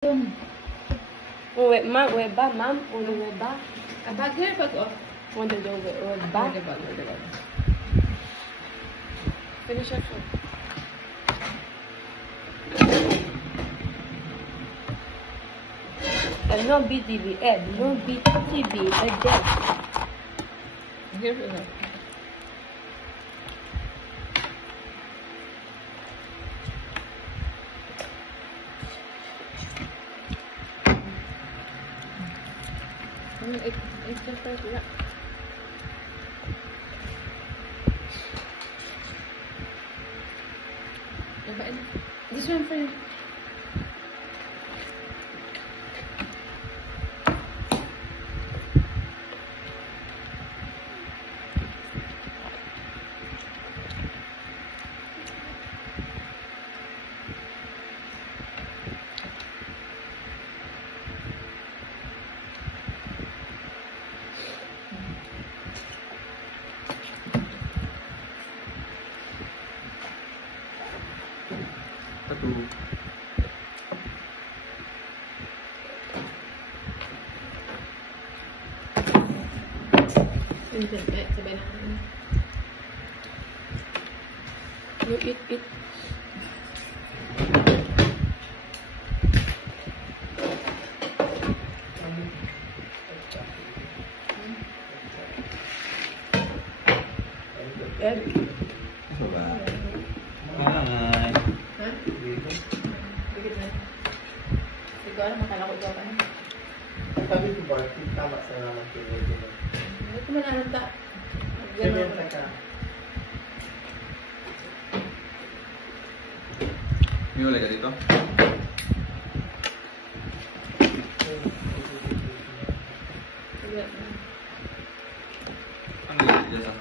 Ma'am, weba, ma'am, ulo weba. Bag here, bag off. Wanda do weba. The bag. Finish up. No BTV, no BTV, again. Here for that. It's just like that. This one for you. Sabay na kami. No, eat. Ano ba? Hi. Ha? Bigit na. Ikaw alam, makala ko ikaw ka na. Sabi ko ba, tama sa naman ko. Hindi ko manaranta. Benta ka. May wala ka dito? Ano yung dito?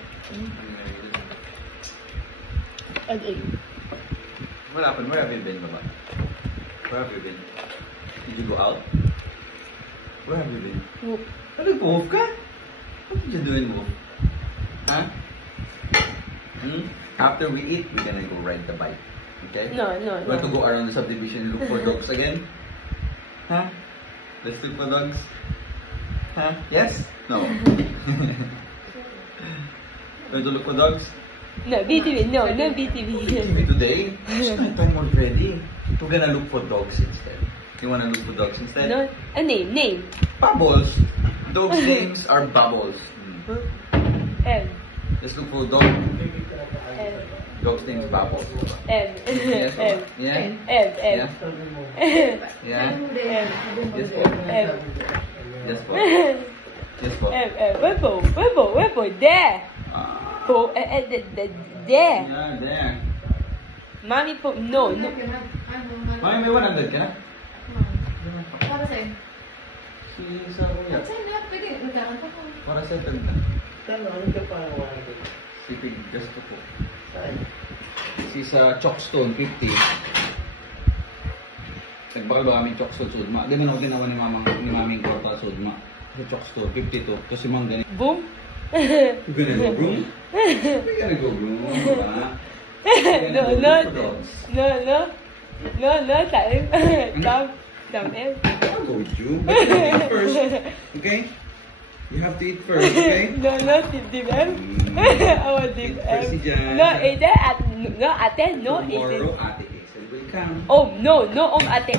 And egg. Where have you been, Baba? Where have you been? Did you go out? Where have you been? Move. Nag-move ka? What did you do in move? Huh? After we eat, we're gonna go ride the bike. Okay? No. We're going to go around the subdivision and look for dogs again? Huh? Let's look for dogs? Huh? Yes? No. Going to look for dogs? No BTV, no BTV. Maybe today? It's night time already. We're gonna look for dogs instead. You wanna look for dogs instead? No, a name. Bubbles. Dogs' names are Bubbles. M. Let's look for dog. Dog's name is Bubbles. M. Yes, M. yeah? M. Yeah? Yeah? Yes, po. M. Yes, po. Yes, po. Webo, there. Po, there. Yeah, there. Mommy po, no. Mami, may 100 ka na? Para sa'yo. Si sa kuya. Sa'yo na, pwede. Magkakanta ko. Para settled na. Tama, ano ka pa nawalan ko? Si Pig, gasto po. Saan? Si sa Chalkstone, 50. Nagbakal ba kami Chalkstone Sudma? Di man ako ginawa ni maming Portal Sudma. Sa Chalkstone, 52. Kasi mang ganit. Boom. You gonna go broom? You gonna go broom? No, Dumb M. I'll go with you. But you have to eat first. Okay? You have to eat first, okay? No, Deep M. I want Deep Eat first si M. Jan. No, ate, no, Tomorrow, Ate Hazel will come. Oh, no, ate.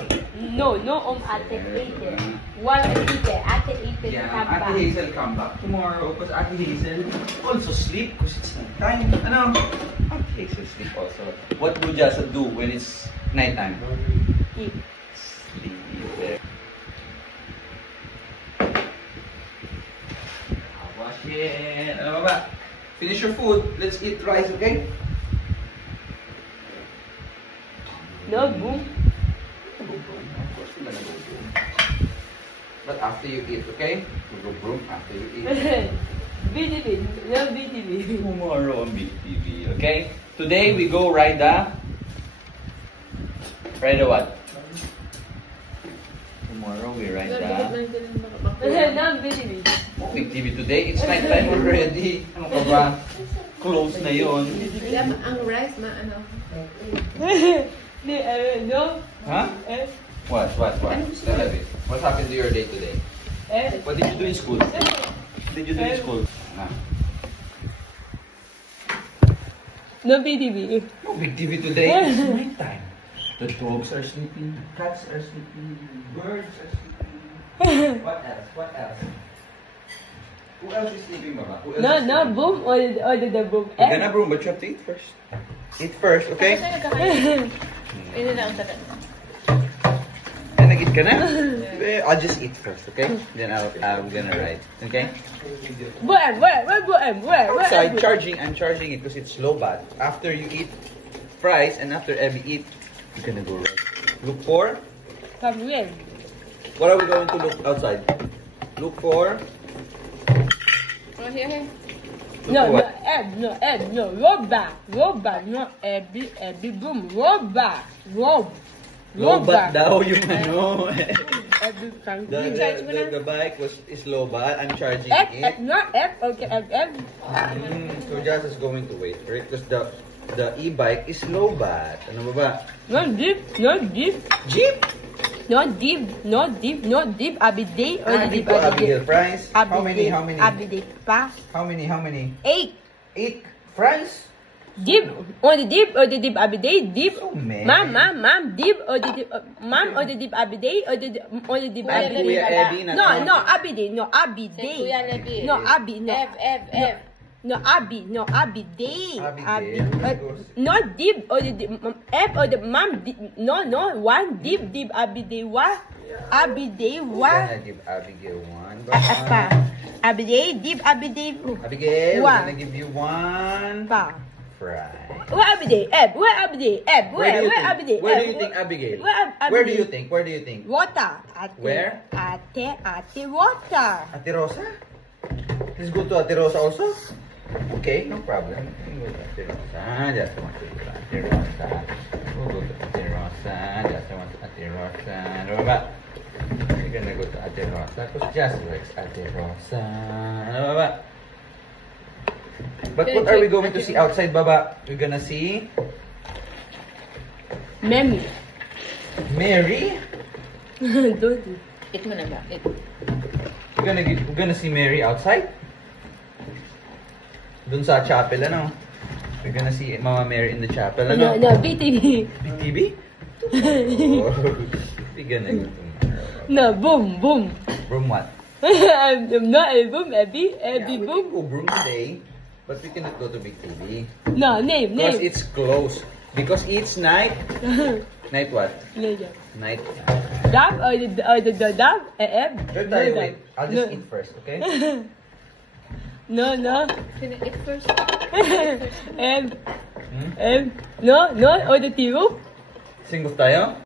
No, ate Hazel. One ate Hazel Yeah, come Ate back. Hazel come back tomorrow because Ate Hazel also sleep because it's night time. Ano? Ate Hazel sleep also. What would Jasa do when it's night time? Eat. Sleep there. Wash it. Ano ba? Finish your food. Let's eat rice, okay? No, boom. Go broom. Of course, we're gonna go broom. But after you eat, okay? We'll go broom after you eat. BTV, no BTV. Tomorrow on Big TV, okay? Today we go ride the what? Tomorrow we ride the No BTV. Big TV today. It's night time already. Ano ka ba? Close na yun. Ang rice, ano? No. Ha? What? Tell me. What happened to your day today? Ed. What did you do in school? What did you do in school? No BTV. No big TV today. It's night time. The dogs are sleeping. Cats are sleeping. Birds are sleeping. What else? What else? Who else is sleeping, Mama? Who else is No, sleeping? boom or the boom. We're gonna broom, but you have to eat first. Eat first, okay? Saan nagkakain? Ini na ang tagal. And nag-eat ka na? I'll just eat first, okay? Then I'm gonna ride, okay? Where? Outside, I'm charging it because it's low bat. After you eat fries and after Abby eat, you're gonna go right. Look for? Come here. What are we going to look outside? Look for? Oh, here. Look No, for no, what? Ed, no. Roll back, no, Abby, boom, roll back, roll Low bat back. daw yung ano. Abby, thank The, you. the bike is low bat. I'm charging F, it. no, F, okay, F. So Jazz is going to wait for it because the e-bike is low bat. Ano ba ba? No deep, Jeep? no deep, Abby day, or the deep, Abigail fries. How Abby many? day, Abby day, pa. How many? 8. 8 fries? Deep, or the deep, Abby day, deep. So many. Mom, deep, or the deep, mom, or the deep, Abby day, or the deep, Kuya Abby Levi. day. Kuya Eddie na No, Abby day, no, Abby day. Kuya Levi. No, Abby, no. F. No, Abby day. Abby day. Not deep or the F or the mom. No, one deep, Abby day. What? Abby day. I'm What? gonna give Abigail one. Pa. Abby day, deep, Abby day. Abigail, What? we're gonna give you one Pa. fry. Where Abby day? F. Where Abby day? F. Where Abby day? Where do you think, Abigail? Where do you think? Where do you think? Water. Ate. Where? Ate, water. Ate Rosa? Let's go to Ate Rosa also? Okay, no problem. We can go to Ate Rosa. Just want to go to Ate Rosa. We'll go to Ate Rosa. Just want to Ate Rosa. Ano ba? We're gonna go to Ate Rosa because Just likes Ate Rosa. Ano ba? But what are we going to see outside, Baba? We're gonna see Mary. Mary. Don't. Eat mo na ba? Eat. We're gonna see Mary outside. Dun sa chapel, ano? We're gonna see Mama Mary in the chapel, ano? No, BTV. BTV? Oh, we're gonna go tomorrow. No, boom. Broom what? I'm not a boom, Abby Yeah, we can boom. go broom today, but we cannot go to Big TV. No, name. Because it's closed. Because it's night. Night what? Night. Dab or the dab? Sure tayo, wait. I'll just eat first, okay? No. Eat first. No, or the tiro? Singles tayo?